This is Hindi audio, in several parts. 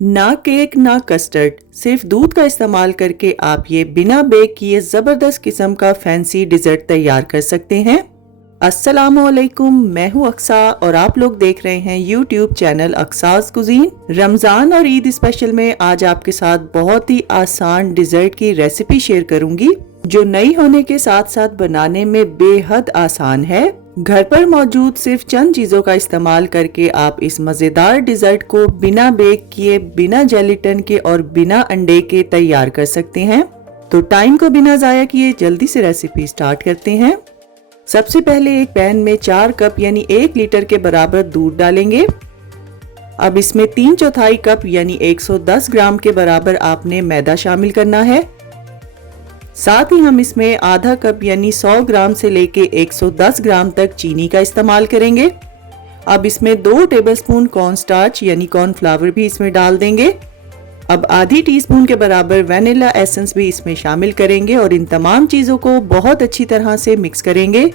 ना केक ना कस्टर्ड, सिर्फ दूध का इस्तेमाल करके आप ये बिना बेक किए जबरदस्त किस्म का फैंसी डिजर्ट तैयार कर सकते हैं। अस्सलामुअलैकुम, मैं हूँ अक्सा और आप लोग देख रहे हैं यूट्यूब चैनल अक्साज कुजीन। रमजान और ईद स्पेशल में आज आपके साथ बहुत ही आसान डिजर्ट की रेसिपी शेयर करूंगी जो नई होने के साथ साथ बनाने में बेहद आसान है। घर पर मौजूद सिर्फ चंद चीजों का इस्तेमाल करके आप इस मजेदार डिजर्ट को बिना बेक किए, बिना जेलेटिन के और बिना अंडे के तैयार कर सकते हैं। तो टाइम को बिना जाया किए जल्दी से रेसिपी स्टार्ट करते हैं। सबसे पहले एक पैन में 4 कप यानी 1 लीटर के बराबर दूध डालेंगे। अब इसमें 3/4 कप यानी 110 ग्राम के बराबर आपने मैदा शामिल करना है। साथ ही हम इसमें आधा कप यानी 100 ग्राम से लेके 110 ग्राम तक चीनी का इस्तेमाल करेंगे। अब इसमें 2 टेबलस्पून कॉर्नस्टार्च यानी कॉर्नफ्लावर भी इसमें डाल देंगे। अब आधी टीस्पून के बराबर वैनिला एसेंस भी इसमें शामिल करेंगे और इन तमाम चीज़ों को बहुत अच्छी तरह से मिक्स करेंगे।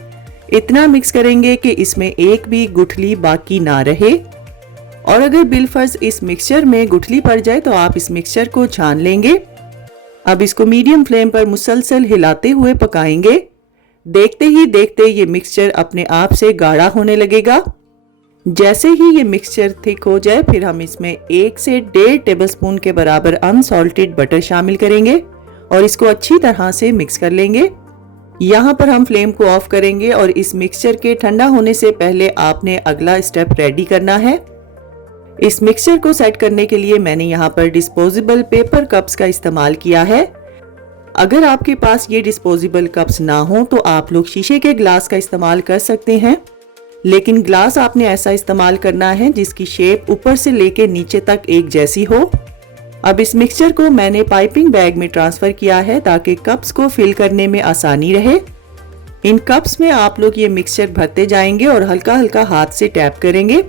इतना मिक्स करेंगे कि इसमें एक भी गुठली बाकी ना रहे। और अगर बिलफर्ज इस मिक्सचर में गुठली पड़ जाए तो आप इस मिक्सचर को छान लेंगे। अब इसको मीडियम फ्लेम पर मुसलसल हिलाते हुए पकाएंगे। देखते ही देखते ये मिक्सचर अपने आप से गाढ़ा होने लगेगा। जैसे ही ये मिक्सचर थिक हो जाए फिर हम इसमें 1 से 1.5 टेबलस्पून के बराबर अनसॉल्टेड बटर शामिल करेंगे और इसको अच्छी तरह से मिक्स कर लेंगे। यहाँ पर हम फ्लेम को ऑफ करेंगे और इस मिक्सचर के ठंडा होने से पहले आपने अगला स्टेप रेडी करना है। इस मिक्सचर को सेट करने के लिए मैंने यहाँ पर डिस्पोजेबल पेपर कप्स का इस्तेमाल किया है। अगर आपके पास ये डिस्पोजेबल कप्स ना हो तो आप लोग शीशे के ग्लास का इस्तेमाल कर सकते हैं, लेकिन ग्लास आपने ऐसा इस्तेमाल करना है जिसकी शेप ऊपर से लेके नीचे तक एक जैसी हो। अब इस मिक्सचर को मैंने पाइपिंग बैग में ट्रांसफर किया है ताकि कप्स को फिल करने में आसानी रहे। इन कप्स में आप लोग ये मिक्सचर भरते जाएंगे और हल्का हल्का हाथ से टैप करेंगे।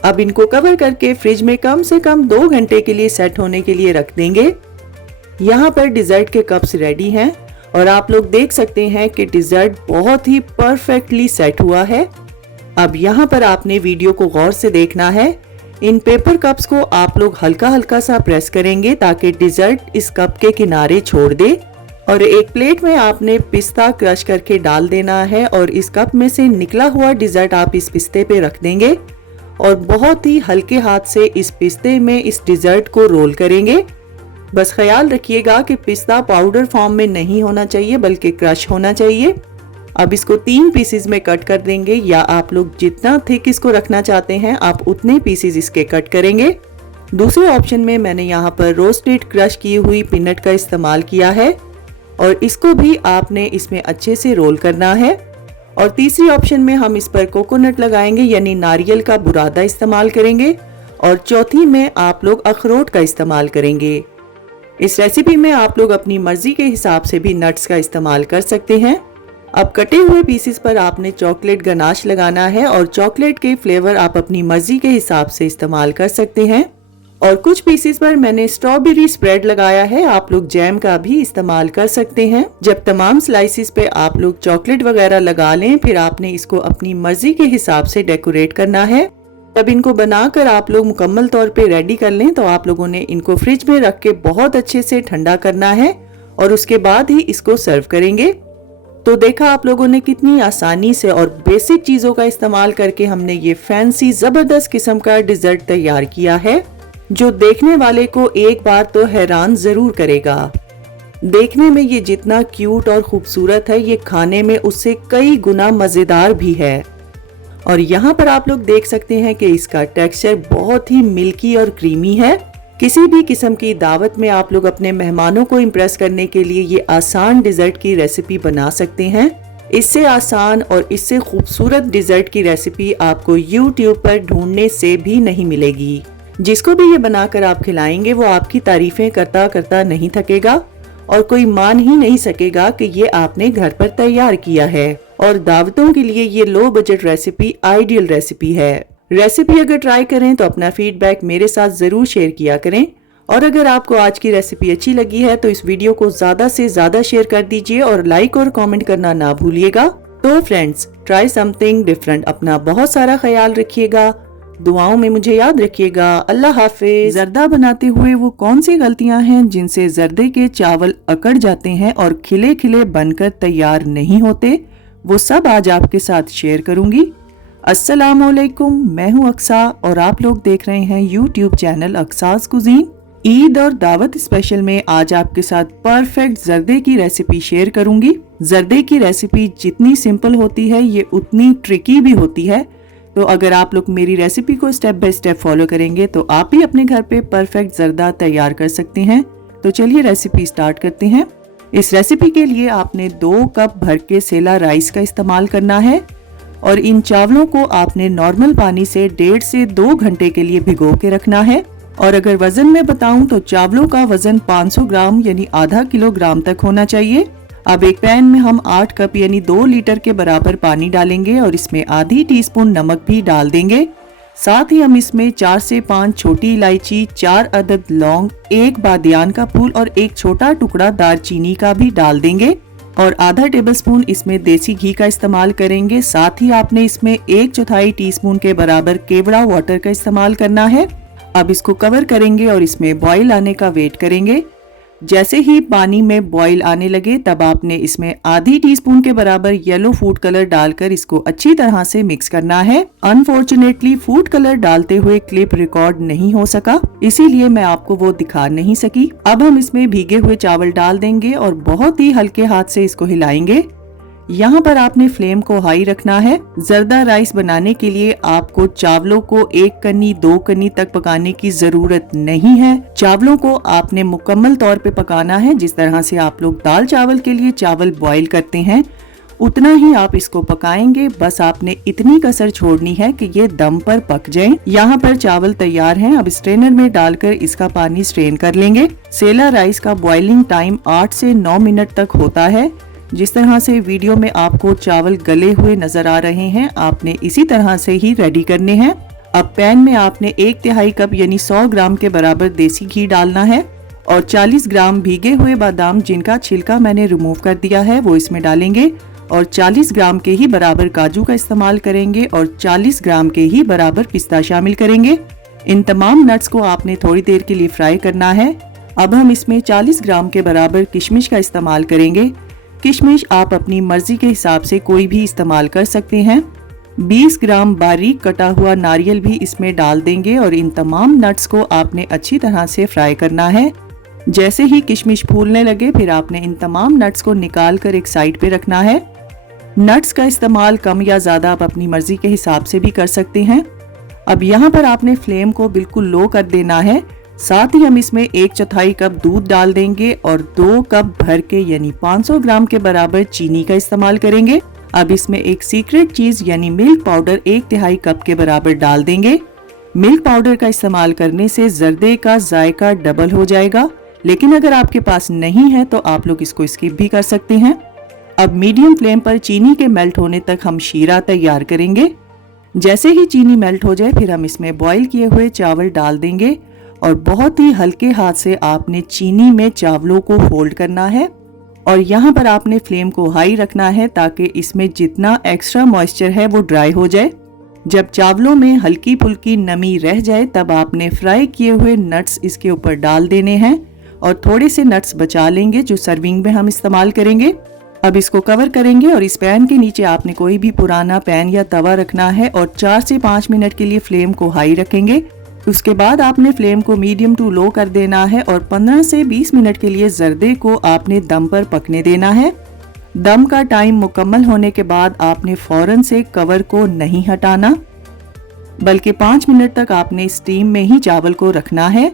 अब इनको कवर करके फ्रिज में कम से कम 2 घंटे के लिए सेट होने के लिए रख देंगे। यहाँ पर डिजर्ट के कप्स रेडी हैं और आप लोग देख सकते हैं कि डिजर्ट बहुत ही परफेक्टली सेट हुआ है। अब यहाँ पर आपने वीडियो को गौर से देखना है। इन पेपर कप्स को आप लोग हल्का हल्का सा प्रेस करेंगे ताकि डिजर्ट इस कप के किनारे छोड़ दे। और एक प्लेट में आपने पिस्ता क्रश करके डाल देना है और इस कप में से निकला हुआ डिजर्ट आप इस पिस्ते पे रख देंगे और बहुत ही हल्के हाथ से इस पिस्ते में इस डिजर्ट को रोल करेंगे। बस ख्याल रखिएगा कि पिस्ता पाउडर फॉर्म में नहीं होना चाहिए बल्कि क्रश होना चाहिए। अब इसको 3 पीसेस में कट कर देंगे, या आप लोग जितना थिक इसको रखना चाहते हैं आप उतने पीसेस इसके कट करेंगे। दूसरे ऑप्शन में मैंने यहाँ पर रोस्टेड क्रश की हुई पीनट का इस्तेमाल किया है और इसको भी आपने इसमें अच्छे से रोल करना है। और तीसरी ऑप्शन में हम इस पर कोकोनट लगाएंगे यानी नारियल का बुरादा इस्तेमाल करेंगे और चौथी में आप लोग अखरोट का इस्तेमाल करेंगे। इस रेसिपी में आप लोग अपनी मर्जी के हिसाब से भी नट्स का इस्तेमाल कर सकते हैं। अब कटे हुए पीसेस पर आपने चॉकलेट गनाश लगाना है और चॉकलेट के फ्लेवर आप अपनी मर्जी के हिसाब से इस्तेमाल कर सकते हैं। और कुछ पीसेस पर मैंने स्ट्रॉबेरी स्प्रेड लगाया है, आप लोग जैम का भी इस्तेमाल कर सकते हैं। जब तमाम स्लाइसिस पे आप लोग चॉकलेट वगैरह लगा लें फिर आपने इसको अपनी मर्जी के हिसाब से डेकोरेट करना है। जब इनको बनाकर आप लोग मुकम्मल तौर पे रेडी कर लें तो आप लोगों ने इनको फ्रिज में रख के बहुत अच्छे से ठंडा करना है और उसके बाद ही इसको सर्व करेंगे। तो देखा आप लोगों ने कितनी आसानी से और बेसिक चीजों का इस्तेमाल करके हमने ये फैंसी जबरदस्त किस्म का डिजर्ट तैयार किया है जो देखने वाले को एक बार तो हैरान जरूर करेगा। देखने में ये जितना क्यूट और खूबसूरत है ये खाने में उससे कई गुना मजेदार भी है। और यहाँ पर आप लोग देख सकते हैं कि इसका टेक्सचर बहुत ही मिल्की और क्रीमी है। किसी भी किस्म की दावत में आप लोग अपने मेहमानों को इम्प्रेस करने के लिए ये आसान डिजर्ट की रेसिपी बना सकते हैं। इससे आसान और इससे खूबसूरत डिजर्ट की रेसिपी आपको YouTube पर ढूंढने से भी नहीं मिलेगी। जिसको भी ये बनाकर आप खिलाएंगे वो आपकी तारीफें करता करता नहीं थकेगा और कोई मान ही नहीं सकेगा कि ये आपने घर पर तैयार किया है। और दावतों के लिए ये low budget recipe ideal recipe है। रेसिपी अगर ट्राई करें तो अपना फीडबैक मेरे साथ जरूर शेयर किया करें। और अगर आपको आज की रेसिपी अच्छी लगी है तो इस वीडियो को ज्यादा से ज्यादा शेयर कर दीजिए और लाइक और कमेंट करना ना भूलिएगा। तो फ्रेंड्स, ट्राई समथिंग डिफरेंट। अपना बहुत सारा ख्याल रखिएगा। दुआओं में मुझे याद रखिएगा। अल्लाह हाफिज। जर्दा बनाते हुए वो कौन सी गलतियां हैं जिनसे जर्दे के चावल अकड़ जाते हैं और खिले खिले बनकर तैयार नहीं होते, वो सब आज आपके साथ शेयर करूंगी। अस्सलामुअलैकुम, मैं हूं अक्सा और आप लोग देख रहे हैं यूट्यूब चैनल अक्सास कुजीन। ईद और दावत स्पेशल में आज आपके साथ परफेक्ट जर्दे की रेसिपी शेयर करूंगी। जर्दे की रेसिपी जितनी सिंपल होती है ये उतनी ट्रिकी भी होती है, तो अगर आप लोग मेरी रेसिपी को स्टेप बाय स्टेप फॉलो करेंगे तो आप भी अपने घर पे परफेक्ट जर्दा तैयार कर सकते हैं। तो चलिए रेसिपी स्टार्ट करते हैं। इस रेसिपी के लिए आपने 2 कप भर के सेला राइस का इस्तेमाल करना है और इन चावलों को आपने नॉर्मल पानी से 1.5 से 2 घंटे के लिए भिगो के रखना है। और अगर वजन में बताऊं तो चावलों का वजन 500 ग्राम यानी आधा किलोग्राम तक होना चाहिए। अब एक पैन में हम 8 कप यानी 2 लीटर के बराबर पानी डालेंगे और इसमें आधी टीस्पून नमक भी डाल देंगे। साथ ही हम इसमें 4 से 5 छोटी इलायची, 4 अदद लौंग, 1 बादियान का फूल और 1 छोटा टुकड़ा दालचीनी का भी डाल देंगे और आधा टेबलस्पून इसमें देसी घी का इस्तेमाल करेंगे। साथ ही आपने इसमें 1/4 टीस्पून के बराबर केवड़ा वाटर का इस्तेमाल करना है। अब इसको कवर करेंगे और इसमें बॉईल आने का वेट करेंगे। जैसे ही पानी में बॉईल आने लगे तब आपने इसमें आधी टीस्पून के बराबर येलो फूड कलर डालकर इसको अच्छी तरह से मिक्स करना है। अनफॉर्चुनेटली फूड कलर डालते हुए क्लिप रिकॉर्ड नहीं हो सका, इसीलिए मैं आपको वो दिखा नहीं सकी। अब हम इसमें भीगे हुए चावल डाल देंगे और बहुत ही हल्के हाथ से इसको हिलाएंगे। यहाँ पर आपने फ्लेम को हाई रखना है। जर्दा राइस बनाने के लिए आपको चावलों को 1 कन्नी 2 कन्नी तक पकाने की जरूरत नहीं है। चावलों को आपने मुकम्मल तौर पे पकाना है। जिस तरह से आप लोग दाल चावल के लिए चावल बॉईल करते हैं उतना ही आप इसको पकाएंगे। बस आपने इतनी कसर छोड़नी है कि ये दम पर पक जाए। यहाँ पर चावल तैयार हैं। अब स्ट्रेनर में डालकर इसका पानी स्ट्रेन कर लेंगे। सेला राइस का बॉइलिंग टाइम 8 से 9 मिनट तक होता है। जिस तरह से वीडियो में आपको चावल गले हुए नजर आ रहे हैं, आपने इसी तरह से ही रेडी करने हैं। अब पैन में आपने 1/3 कप यानी 100 ग्राम के बराबर देसी घी डालना है और 40 ग्राम भीगे हुए बादाम जिनका छिलका मैंने रिमूव कर दिया है वो इसमें डालेंगे और 40 ग्राम के ही बराबर काजू का इस्तेमाल करेंगे और 40 ग्राम के ही बराबर पिस्ता शामिल करेंगे। इन तमाम नट्स को आपने थोड़ी देर के लिए फ्राई करना है। अब हम इसमें 40 ग्राम के बराबर किशमिश का इस्तेमाल करेंगे। किशमिश आप अपनी मर्जी के हिसाब से कोई भी इस्तेमाल कर सकते हैं। 20 ग्राम बारीक कटा हुआ नारियल भी इसमें डाल देंगे और इन तमाम नट्स को आपने अच्छी तरह से फ्राई करना है। जैसे ही किशमिश फूलने लगे फिर आपने इन तमाम नट्स को निकाल कर एक साइड पे रखना है। नट्स का इस्तेमाल कम या ज्यादा आप अपनी मर्जी के हिसाब से भी कर सकते हैं। अब यहाँ पर आपने फ्लेम को बिल्कुल लो कर देना है। साथ ही हम इसमें 1/4 कप दूध डाल देंगे और 2 कप भर के यानी 500 ग्राम के बराबर चीनी का इस्तेमाल करेंगे। अब इसमें एक सीक्रेट चीज यानी मिल्क पाउडर 1/3 कप के बराबर डाल देंगे। मिल्क पाउडर का इस्तेमाल करने से जर्दे का जायका डबल हो जाएगा, लेकिन अगर आपके पास नहीं है तो आप लोग इसको स्किप भी कर सकते हैं। अब मीडियम फ्लेम पर चीनी के मेल्ट होने तक हम शीरा तैयार करेंगे। जैसे ही चीनी मेल्ट हो जाए फिर हम इसमें बॉईल किए हुए चावल डाल देंगे और बहुत ही हल्के हाथ से आपने चीनी में चावलों को फोल्ड करना है और यहाँ पर आपने फ्लेम को हाई रखना है ताकि इसमें जितना एक्स्ट्रा मॉइस्चर है वो ड्राई हो जाए। जब चावलों में हल्की फुल्की नमी रह जाए तब आपने फ्राई किए हुए नट्स इसके ऊपर डाल देने हैं और थोड़े से नट्स बचा लेंगे जो सर्विंग में हम इस्तेमाल करेंगे। अब इसको कवर करेंगे और इस पैन के नीचे आपने कोई भी पुराना पैन या तवा रखना है और 4 से 5 मिनट के लिए फ्लेम को हाई रखेंगे। उसके बाद आपने फ्लेम को मीडियम टू लो कर देना है और 15 से 20 मिनट के लिए जर्दे को आपने दम पर पकने देना है। दम का टाइम मुकम्मल होने के बाद आपने फौरन से कवर को नहीं हटाना, बल्कि 5 मिनट तक आपने स्टीम में ही चावल को रखना है।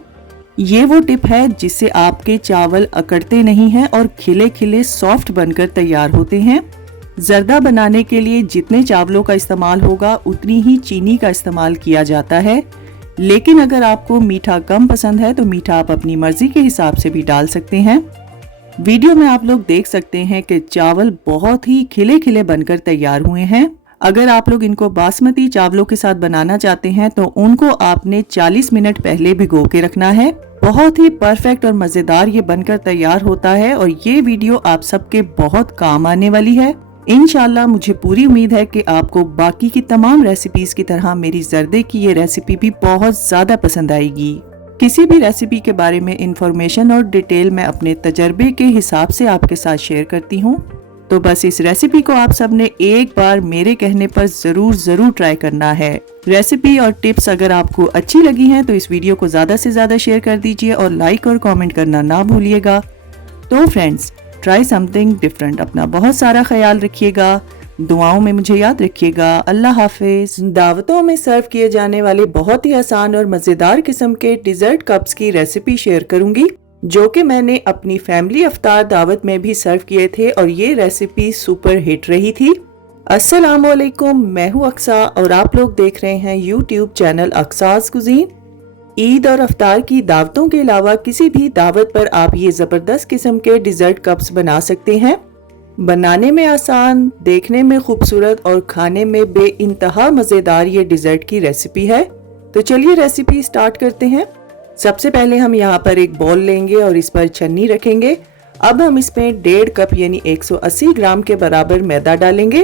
ये वो टिप है जिससे आपके चावल अकड़ते नहीं हैं और खिले खिले सॉफ्ट बनकर तैयार होते हैं। जर्दा बनाने के लिए जितने चावलों का इस्तेमाल होगा उतनी ही चीनी का इस्तेमाल किया जाता है, लेकिन अगर आपको मीठा कम पसंद है तो मीठा आप अपनी मर्जी के हिसाब से भी डाल सकते हैं। वीडियो में आप लोग देख सकते हैं कि चावल बहुत ही खिले खिले बनकर तैयार हुए हैं। अगर आप लोग इनको बासमती चावलों के साथ बनाना चाहते हैं तो उनको आपने 40 मिनट पहले भिगो के रखना है। बहुत ही परफेक्ट और मजेदार ये बनकर तैयार होता है और ये वीडियो आप सबके बहुत काम आने वाली है। इंशाल्लाह मुझे पूरी उम्मीद है कि आपको बाकी की तमाम रेसिपीज की तरह मेरी जर्दे की ये रेसिपी भी बहुत ज़्यादा पसंद आएगी। किसी भी रेसिपी के बारे में इंफॉर्मेशन और डिटेल मैं अपने तजर्बे के हिसाब से आपके साथ शेयर करती हूँ। तो बस इस रेसिपी को आप सबने एक बार मेरे कहने पर ज़रूर ट्राई करना है। रेसिपी और टिप्स अगर आपको अच्छी लगी हैं तो इस वीडियो को ज़्यादा से ज़्यादा शेयर कर दीजिए और लाइक और कमेंट करना ना भूलिएगा। तो फ्रेंड्स, ट्राई समथिंग डिफरेंट। अपना बहुत सारा ख्याल रखिएगा, दुआओं में मुझे याद रखिएगा। अल्लाह हाफिज। दावतों में सर्व किए जाने वाले बहुत ही आसान और मज़ेदार किस्म के डिज़र्ट कप्स की रेसिपी शेयर करूंगी, जो कि मैंने अपनी फैमिली अफ्तार दावत में भी सर्व किए थे और ये रेसिपी सुपर हिट रही थी। अस्सलामुअलैकुम, मैं हूँ अक्सा और आप लोग देख रहे हैं यूट्यूब चैनल अक्साज कुजीन। ईद और अफ्तार की दावतों के अलावा किसी भी दावत पर आप ये ज़बरदस्त किस्म के डिज़र्ट कप्स बना सकते हैं। बनाने में आसान, देखने में खूबसूरत और खाने में बेइंतहा मज़ेदार ये डिज़र्ट की रेसिपी है। तो चलिए रेसिपी स्टार्ट करते हैं। सबसे पहले हम यहाँ पर एक बॉल लेंगे और इस पर छन्नी रखेंगे। अब हम इसमें 1.5 कप यानी 180 ग्राम के बराबर मैदा डालेंगे।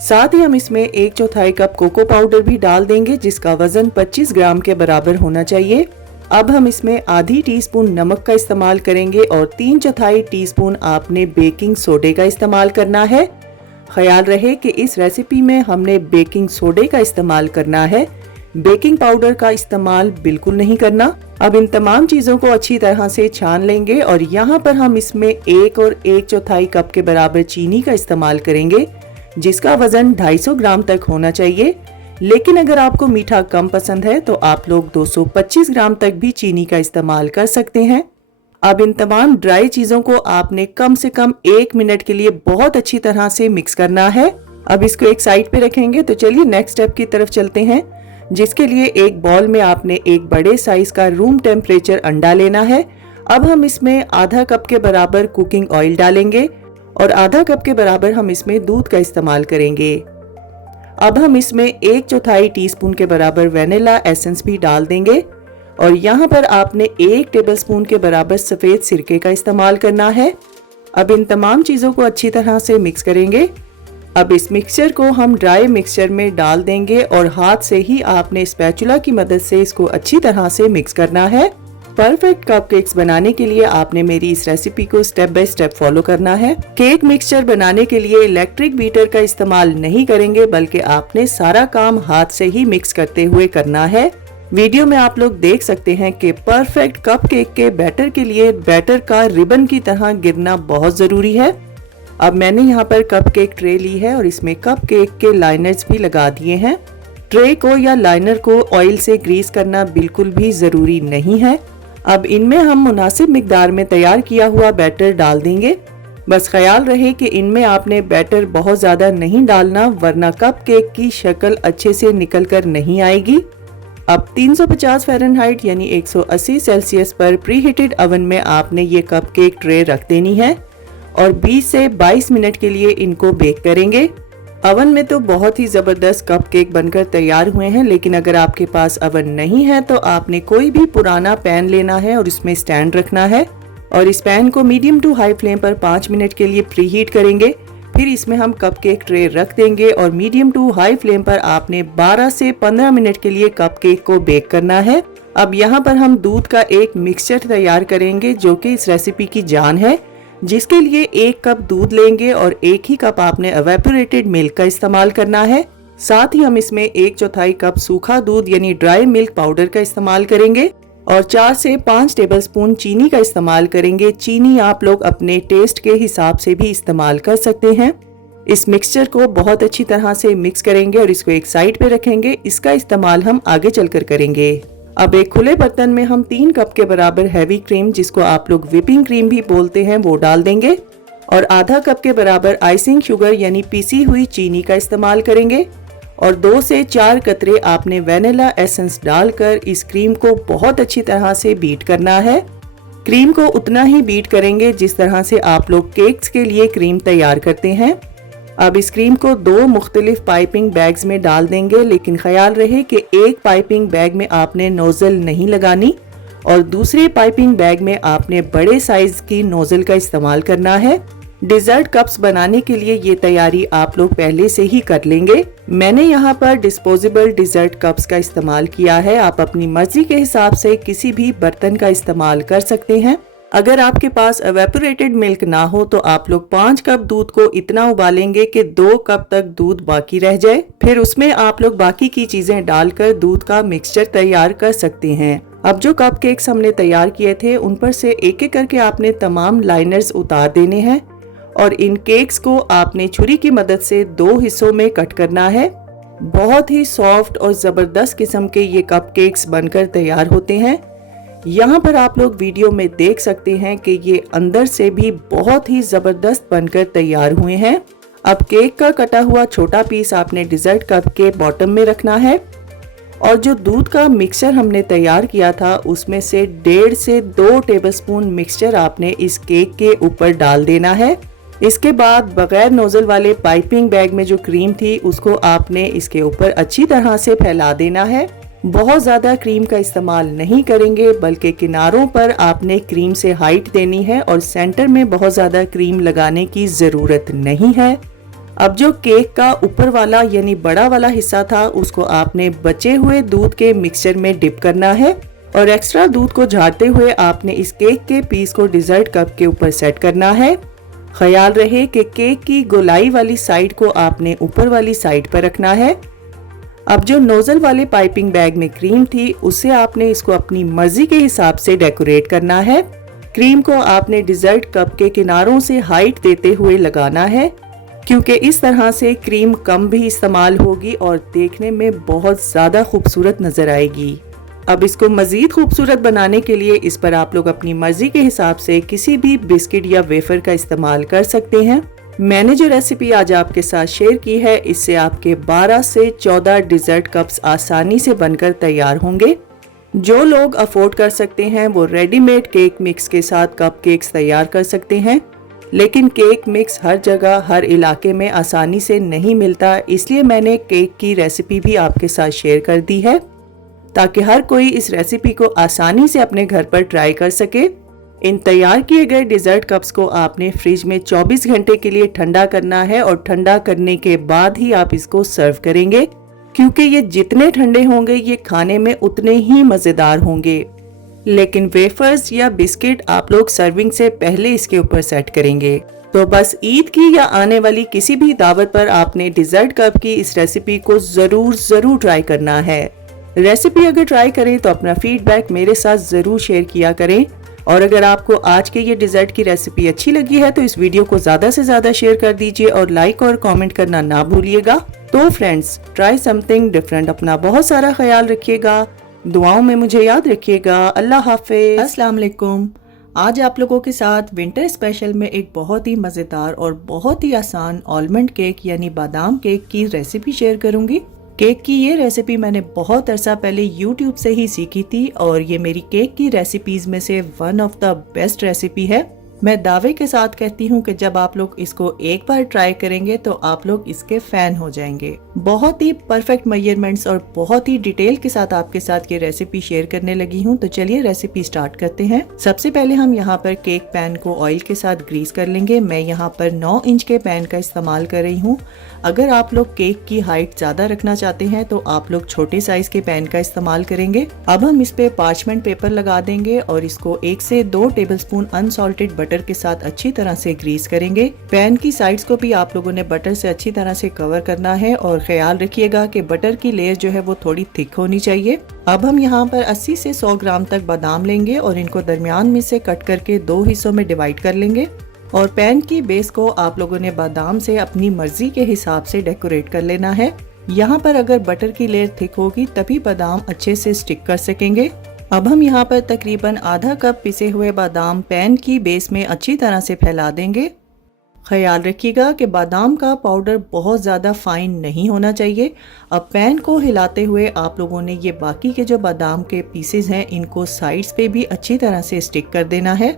साथ ही हम इसमें 1/4 कप कोको पाउडर भी डाल देंगे, जिसका वजन 25 ग्राम के बराबर होना चाहिए। अब हम इसमें आधी टीस्पून नमक का इस्तेमाल करेंगे और 3/4 टीस्पून आपने बेकिंग सोडे का इस्तेमाल करना है। ख्याल रहे कि इस रेसिपी में हमने बेकिंग सोडे का इस्तेमाल करना है, बेकिंग पाउडर का इस्तेमाल बिल्कुल नहीं करना। अब इन तमाम चीज़ों को अच्छी तरह से छान लेंगे और यहाँ पर हम इसमें 1 और 1/4 कप के बराबर चीनी का इस्तेमाल करेंगे, जिसका वजन 250 ग्राम तक होना चाहिए। लेकिन अगर आपको मीठा कम पसंद है तो आप लोग 225 ग्राम तक भी चीनी का इस्तेमाल कर सकते हैं। अब इन तमाम ड्राई चीज़ों को आपने कम से कम 1 मिनट के लिए बहुत अच्छी तरह से मिक्स करना है। अब इसको एक साइड पे रखेंगे। तो चलिए नेक्स्ट स्टेप की तरफ चलते हैं, जिसके लिए एक बॉल में आपने एक बड़े साइज का रूम टेम्परेचर अंडा लेना है। अब हम इसमें आधा कप के बराबर कुकिंग ऑयल डालेंगे और आधा कप के बराबर हम इसमें दूध का इस्तेमाल करेंगे। अब हम इसमें 1/4 टीस्पून के बराबर वेनिला एसेंस भी डाल देंगे और यहाँ पर आपने 1 टेबलस्पून के बराबर सफ़ेद सिरके का इस्तेमाल करना है। अब इन तमाम चीज़ों को अच्छी तरह से मिक्स करेंगे। अब इस मिक्सचर को हम ड्राई मिक्सचर में डाल देंगे और हाथ से ही आपने स्पैचुला की मदद से इसको अच्छी तरह से मिक्स करना है। परफेक्ट कपकेक्स बनाने के लिए आपने मेरी इस रेसिपी को स्टेप बाय स्टेप फॉलो करना है। केक मिक्सचर बनाने के लिए इलेक्ट्रिक बीटर का इस्तेमाल नहीं करेंगे, बल्कि आपने सारा काम हाथ से ही मिक्स करते हुए करना है। वीडियो में आप लोग देख सकते हैं कि परफेक्ट कपकेक के बैटर के लिए बैटर का रिबन की तरह गिरना बहुत जरूरी है। अब मैंने यहाँ पर कपकेक ट्रे ली है और इसमें कपकेक के लाइनर्स भी लगा दिए हैं। ट्रे को या लाइनर को ऑयल से ग्रीस करना बिल्कुल भी जरूरी नहीं है। अब इनमें हम मुनासिब मिकदार में तैयार किया हुआ बैटर डाल देंगे। बस ख्याल रहे कि इनमें आपने बैटर बहुत ज़्यादा नहीं डालना, वरना कपकेक की शक्ल अच्छे से निकल कर नहीं आएगी। अब 350 फ़ारेनहाइट यानी 180 सेल्सियस पर प्री हीटेड ओवन में आपने ये कपकेक ट्रे रख देनी है और 20 से 22 मिनट के लिए इनको बेक करेंगे। अवन में तो बहुत ही ज़बरदस्त कपकेक बनकर तैयार हुए हैं, लेकिन अगर आपके पास अवन नहीं है तो आपने कोई भी पुराना पैन लेना है और इसमें स्टैंड रखना है और इस पैन को मीडियम टू हाई फ्लेम पर 5 मिनट के लिए प्री हीट करेंगे। फिर इसमें हम कपकेक ट्रे रख देंगे और मीडियम टू हाई फ्लेम पर आपने 12 से 15 मिनट के लिए कपकेक को बेक करना है। अब यहाँ पर हम दूध का एक मिक्सचर तैयार करेंगे, जो कि इस रेसिपी की जान है, जिसके लिए 1 कप दूध लेंगे और 1 ही कप आपने एवेपोरेटेड मिल्क का इस्तेमाल करना है। साथ ही हम इसमें 1/4 कप सूखा दूध यानी ड्राई मिल्क पाउडर का इस्तेमाल करेंगे और 4 से 5 टेबलस्पून चीनी का इस्तेमाल करेंगे। चीनी आप लोग अपने टेस्ट के हिसाब से भी इस्तेमाल कर सकते हैं। इस मिक्सचर को बहुत अच्छी तरह से मिक्स करेंगे और इसको एक साइड पे रखेंगे। इसका इस्तेमाल हम आगे चलकर करेंगे। अब एक खुले बर्तन में हम 3 कप के बराबर हैवी क्रीम, जिसको आप लोग व्हिपिंग क्रीम भी बोलते हैं, वो डाल देंगे और आधा कप के बराबर आइसिंग शुगर यानी पीसी हुई चीनी का इस्तेमाल करेंगे और 2 से 4 कतरे आपने वेनिला एसेंस डालकर इस क्रीम को बहुत अच्छी तरह से बीट करना है। क्रीम को उतना ही बीट करेंगे जिस तरह से आप लोग केक्स के लिए क्रीम तैयार करते हैं। अब इस क्रीम को 2 मुख्तलिफ पाइपिंग बैग्स में डाल देंगे, लेकिन ख्याल रहे कि एक पाइपिंग बैग में आपने नोजल नहीं लगानी और दूसरे पाइपिंग बैग में आपने बड़े साइज की नोजल का इस्तेमाल करना है। डिजर्ट कप्स बनाने के लिए ये तैयारी आप लोग पहले से ही कर लेंगे। मैंने यहाँ पर डिस्पोजेबल डिजर्ट कप्स का इस्तेमाल किया है। आप अपनी मर्जी के हिसाब से किसी भी बर्तन का इस्तेमाल कर सकते हैं। अगर आपके पास एवेपोरेटेड मिल्क ना हो तो आप लोग 5 कप दूध को इतना उबालेंगे कि 2 कप तक दूध बाकी रह जाए। फिर उसमें आप लोग बाकी की चीजें डालकर दूध का मिक्सचर तैयार कर सकते हैं। अब जो कप केक्स हमने तैयार किए थे उन पर से एक एक करके आपने तमाम लाइनर्स उतार देने हैं और इन केक्स को आपने छुरी की मदद से 2 हिस्सों में कट करना है। बहुत ही सॉफ्ट और जबरदस्त किस्म के ये कप केक्स बनकर तैयार होते हैं। यहाँ पर आप लोग वीडियो में देख सकते हैं कि ये अंदर से भी बहुत ही जबरदस्त बनकर तैयार हुए हैं। अब केक का कटा हुआ छोटा पीस आपने डिजर्ट कप के बॉटम में रखना है और जो दूध का मिक्सचर हमने तैयार किया था उसमें से 1.5 से 2 टेबलस्पून मिक्सचर आपने इस केक के ऊपर डाल देना है। इसके बाद बगैर नोजल वाले पाइपिंग बैग में जो क्रीम थी उसको आपने इसके ऊपर अच्छी तरह से फैला देना है। बहुत ज्यादा क्रीम का इस्तेमाल नहीं करेंगे बल्कि किनारों पर आपने क्रीम से हाइट देनी है और सेंटर में बहुत ज्यादा क्रीम लगाने की जरूरत नहीं है। अब जो केक का ऊपर वाला यानी बड़ा वाला हिस्सा था उसको आपने बचे हुए दूध के मिक्सचर में डिप करना है और एक्स्ट्रा दूध को झाड़ते हुए आपने इस केक के पीस को डिजर्ट कप के ऊपर सेट करना है। ख्याल रहे कि केक की गोलाई वाली साइड को आपने ऊपर वाली साइड पर रखना है। अब जो नोजल वाले पाइपिंग बैग में क्रीम थी उससे आपने इसको अपनी मर्जी के हिसाब से डेकोरेट करना है। क्रीम को आपने डिजर्ट कप के किनारों से हाइट देते हुए लगाना है क्योंकि इस तरह से क्रीम कम भी इस्तेमाल होगी और देखने में बहुत ज्यादा खूबसूरत नजर आएगी। अब इसको मजीद खूबसूरत बनाने के लिए इस पर आप लोग अपनी मर्जी के हिसाब से किसी भी बिस्किट या वेफर का इस्तेमाल कर सकते हैं। मैंने जो रेसिपी आज आपके साथ शेयर की है इससे आपके 12 से 14 डिजर्ट कप्स आसानी से बनकर तैयार होंगे। जो लोग अफोर्ड कर सकते हैं वो रेडीमेड केक मिक्स के साथ कप केक्स तैयार कर सकते हैं, लेकिन केक मिक्स हर जगह हर इलाके में आसानी से नहीं मिलता, इसलिए मैंने केक की रेसिपी भी आपके साथ शेयर कर दी है ताकि हर कोई इस रेसिपी को आसानी से अपने घर पर ट्राई कर सके। इन तैयार किए गए डिजर्ट कप्स को आपने फ्रिज में 24 घंटे के लिए ठंडा करना है और ठंडा करने के बाद ही आप इसको सर्व करेंगे क्योंकि ये जितने ठंडे होंगे ये खाने में उतने ही मजेदार होंगे। लेकिन वेफर्स या बिस्किट आप लोग सर्विंग से पहले इसके ऊपर सेट करेंगे। तो बस ईद की या आने वाली किसी भी दावत पर आपने डिजर्ट कप की इस रेसिपी को जरूर ट्राई करना है। रेसिपी अगर ट्राई करें तो अपना फीडबैक मेरे साथ जरूर शेयर किया करें और अगर आपको आज के ये डिजर्ट की रेसिपी अच्छी लगी है तो इस वीडियो को ज्यादा से ज्यादा शेयर कर दीजिए और लाइक और कमेंट करना ना भूलिएगा। तो फ्रेंड्स, ट्राई समथिंग डिफरेंट। अपना बहुत सारा ख्याल रखिएगा, दुआओं में मुझे याद रखिएगा। अल्लाह हाफिज। अस्सलाम वालेकुम। आज आप लोगों के साथ विंटर स्पेशल में एक बहुत ही मजेदार और बहुत ही आसान आलमंड केक यानी बादाम केक की रेसिपी शेयर करूंगी। केक की ये रेसिपी मैंने बहुत अरसा पहले YouTube से ही सीखी थी और ये मेरी केक की रेसिपीज में से one of the best recipe है। मैं दावे के साथ कहती हूँ कि जब आप लोग इसको एक बार ट्राई करेंगे तो आप लोग इसके फैन हो जाएंगे। बहुत ही परफेक्ट मेजरमेंट्स और बहुत ही डिटेल के साथ आपके साथ ये रेसिपी शेयर करने लगी हूँ। तो चलिए रेसिपी स्टार्ट करते हैं। सबसे पहले हम यहाँ पर केक पैन को ऑयल के साथ ग्रीस कर लेंगे। मैं यहाँ पर 9 इंच के पैन का इस्तेमाल कर रही हूँ। अगर आप लोग केक की हाइट ज्यादा रखना चाहते हैं तो आप लोग छोटे साइज के पैन का इस्तेमाल करेंगे। अब हम इस पे पार्चमेंट पेपर लगा देंगे और इसको 1 से 2 टेबलस्पून अनसॉल्टेड बटर के साथ अच्छी तरह से ग्रीस करेंगे। पैन की साइड्स को भी आप लोगों ने बटर से अच्छी तरह से कवर करना है और ख्याल रखिएगा कि बटर की लेयर जो है वो थोड़ी थिक होनी चाहिए। अब हम यहाँ पर 80 से 100 ग्राम तक बादाम लेंगे और इनको दरमियान में से कट करके 2 हिस्सों में डिवाइड कर लेंगे और पैन की बेस को आप लोगों ने बादाम से अपनी मर्जी के हिसाब से डेकोरेट कर लेना है। यहाँ पर अगर बटर की लेयर थिक होगी तभी बादाम अच्छे से स्टिक कर सकेंगे। अब हम यहाँ पर तकरीबन आधा कप पिसे हुए बादाम पैन की बेस में अच्छी तरह से फैला देंगे। ख्याल रखिएगा कि बादाम का पाउडर बहुत ज़्यादा फाइन नहीं होना चाहिए। अब पैन को हिलाते हुए आप लोगों ने ये बाकी के जो बादाम के पीसेस हैं इनको साइड्स पे भी अच्छी तरह से स्टिक कर देना है,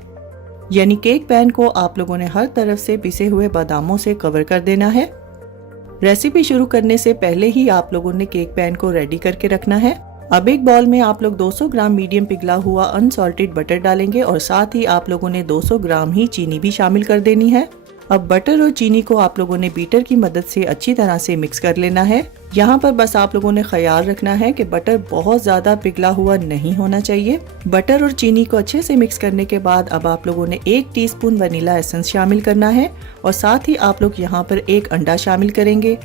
यानी केक पैन को आप लोगों ने हर तरफ से पिसे हुए बादामों से कवर कर देना है। रेसिपी शुरू करने से पहले ही आप लोगों ने केक पैन को रेडी करके रखना है। अब एक बाउल में आप लोग 200 ग्राम मीडियम पिघला हुआ अनसॉल्टेड बटर डालेंगे और साथ ही आप लोगों ने 200 ग्राम ही चीनी भी शामिल कर देनी है अब बटर और चीनी को आप लोगों ने बीटर की मदद से अच्छी तरह से मिक्स कर लेना है। यहाँ पर बस आप लोगों ने ख्याल रखना है कि बटर बहुत ज़्यादा पिघला हुआ नहीं होना चाहिए। बटर और चीनी को अच्छे से मिक्स करने के बाद अब आप लोगों ने 1 टीस्पून वनीला एसेंस शामिल करना है और साथ ही आप लोग यहाँ पर 1 अंडा शामिल करेंगे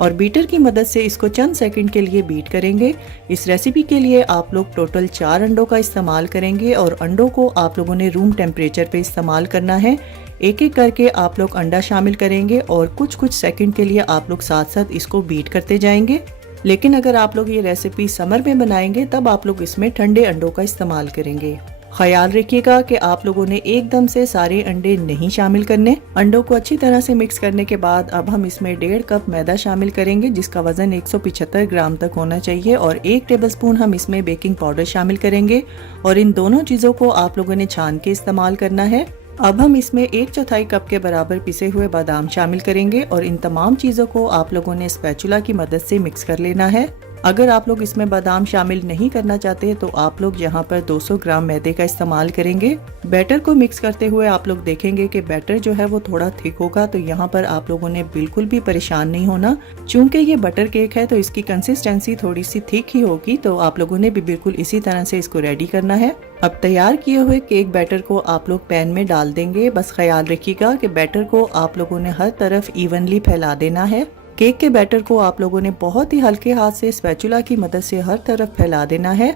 और बीटर की मदद से इसको चंद सेकंड के लिए बीट करेंगे। इस रेसिपी के लिए आप लोग टोटल 4 अंडों का इस्तेमाल करेंगे और अंडों को आप लोगों ने रूम टेम्परेचर पे इस्तेमाल करना है। एक एक करके आप लोग अंडा शामिल करेंगे और कुछ सेकंड के लिए आप लोग साथ साथ इसको बीट करते जाएंगे। लेकिन अगर आप लोग ये रेसिपी समर में बनाएंगे तब आप लोग इसमें ठंडे अंडों का इस्तेमाल करेंगे। ख्याल रखिएगा कि आप लोगों ने एकदम से सारे अंडे नहीं शामिल करने। अंडों को अच्छी तरह से मिक्स करने के बाद अब हम इसमें 1.5 कप मैदा शामिल करेंगे जिसका वजन 175 ग्राम तक होना चाहिए और 1 टेबलस्पून हम इसमें बेकिंग पाउडर शामिल करेंगे और इन दोनों चीज़ों को आप लोगों ने छान के इस्तेमाल करना है। अब हम इसमें 1/4 कप के बराबर पिसे हुए बादाम शामिल करेंगे और इन तमाम चीज़ों को आप लोगों ने स्पैचुला की मदद से मिक्स कर लेना है। अगर आप लोग इसमें बादाम शामिल नहीं करना चाहते तो आप लोग यहाँ पर 200 ग्राम मैदे का इस्तेमाल करेंगे। बैटर को मिक्स करते हुए आप लोग देखेंगे कि बैटर जो है वो थोड़ा थिक होगा, तो यहाँ पर आप लोगों ने बिल्कुल भी परेशान नहीं होना। चूंकि ये बटर केक है तो इसकी कंसिस्टेंसी थोड़ी सी थिक ही होगी, तो आप लोगों ने भी बिल्कुल इसी तरह से इसको रेडी करना है। अब तैयार किए हुए केक बैटर को आप लोग पैन में डाल देंगे। बस ख्याल रखिएगा कि बैटर को आप लोगों ने हर तरफ इवनली फैला देना है। केक के बैटर को आप लोगों ने बहुत ही हल्के हाथ से स्पैचुला की मदद से हर तरफ फैला देना है।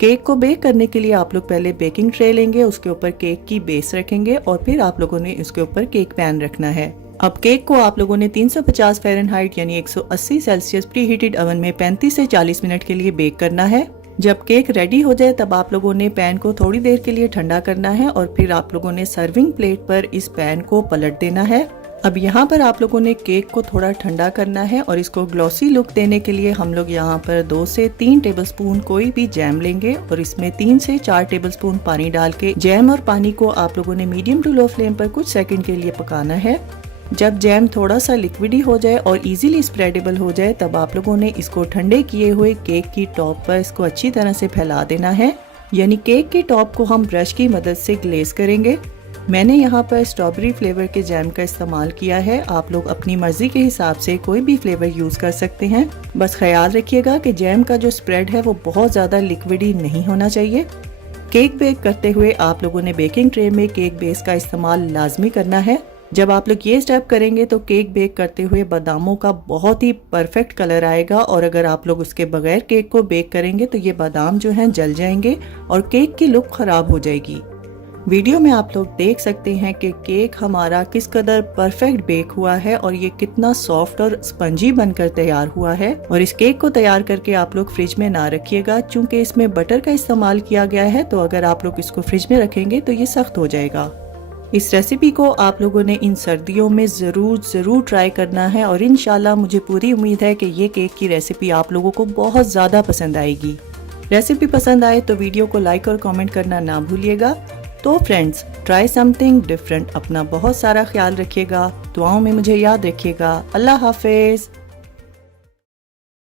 केक को बेक करने के लिए आप लोग पहले बेकिंग ट्रे लेंगे, उसके ऊपर केक की बेस रखेंगे और फिर आप लोगों ने इसके ऊपर केक पैन रखना है। अब केक को आप लोगों ने 350 फ़ारेनहाइट यानी 180 सेल्सियस प्री हीटेड ओवन में 35 से 40 मिनट के लिए बेक करना है। जब केक रेडी हो जाए तब आप लोगों ने पैन को थोड़ी देर के लिए ठंडा करना है और फिर आप लोगों ने सर्विंग प्लेट पर इस पैन को पलट देना है। अब यहाँ पर आप लोगों ने केक को थोड़ा ठंडा करना है और इसको ग्लॉसी लुक देने के लिए हम लोग यहाँ पर 2 से 3 टेबलस्पून कोई भी जैम लेंगे और इसमें 3 से 4 टेबलस्पून पानी डाल के जैम और पानी को आप लोगों ने मीडियम टू लो फ्लेम पर कुछ सेकंड के लिए पकाना है। जब जैम थोड़ा सा लिक्विडी हो जाए और इजीली स्प्रेडेबल हो जाए तब आप लोगों ने इसको ठंडे किए हुए केक की टॉप पर इसको अच्छी तरह से फैला देना है। यानी केक की टॉप को हम ब्रश की मदद से ग्लेज करेंगे। मैंने यहाँ पर स्ट्रॉबेरी फ्लेवर के जैम का इस्तेमाल किया है। आप लोग अपनी मर्जी के हिसाब से कोई भी फ्लेवर यूज कर सकते हैं। बस ख्याल रखिएगा कि जैम का जो स्प्रेड है वो बहुत ज्यादा लिक्विडी नहीं होना चाहिए। केक बेक करते हुए आप लोगों ने बेकिंग ट्रे में केक बेस का इस्तेमाल लाजमी करना है। जब आप लोग ये स्टेप करेंगे तो केक बेक करते हुए बादामों का बहुत ही परफेक्ट कलर आएगा और अगर आप लोग उसके बगैर केक को बेक करेंगे तो ये बादाम जो हैं जल जाएंगे और केक की लुक खराब हो जाएगी। वीडियो में आप लोग देख सकते हैं कि केक हमारा किस कदर परफेक्ट बेक हुआ है और ये कितना सॉफ्ट और स्पंजी बनकर तैयार हुआ है। और इस केक को तैयार करके आप लोग फ्रिज में ना रखिएगा, चूंकि इसमें बटर का इस्तेमाल किया गया है, तो अगर आप लोग इसको फ्रिज में रखेंगे तो ये सख्त हो जाएगा। इस रेसिपी को आप लोगों ने इन सर्दियों में ज़रूर ट्राई करना है और इंशाल्लाह मुझे पूरी उम्मीद है कि ये केक की रेसिपी आप लोगों को बहुत ज़्यादा पसंद आएगी। रेसिपी पसंद आए तो वीडियो को लाइक और कमेंट करना ना भूलिएगा। तो फ्रेंड्स, ट्राई समथिंग डिफरेंट। अपना बहुत सारा ख्याल रखिएगा, दुआओं में मुझे याद रखिएगा। अल्लाह हाफिज।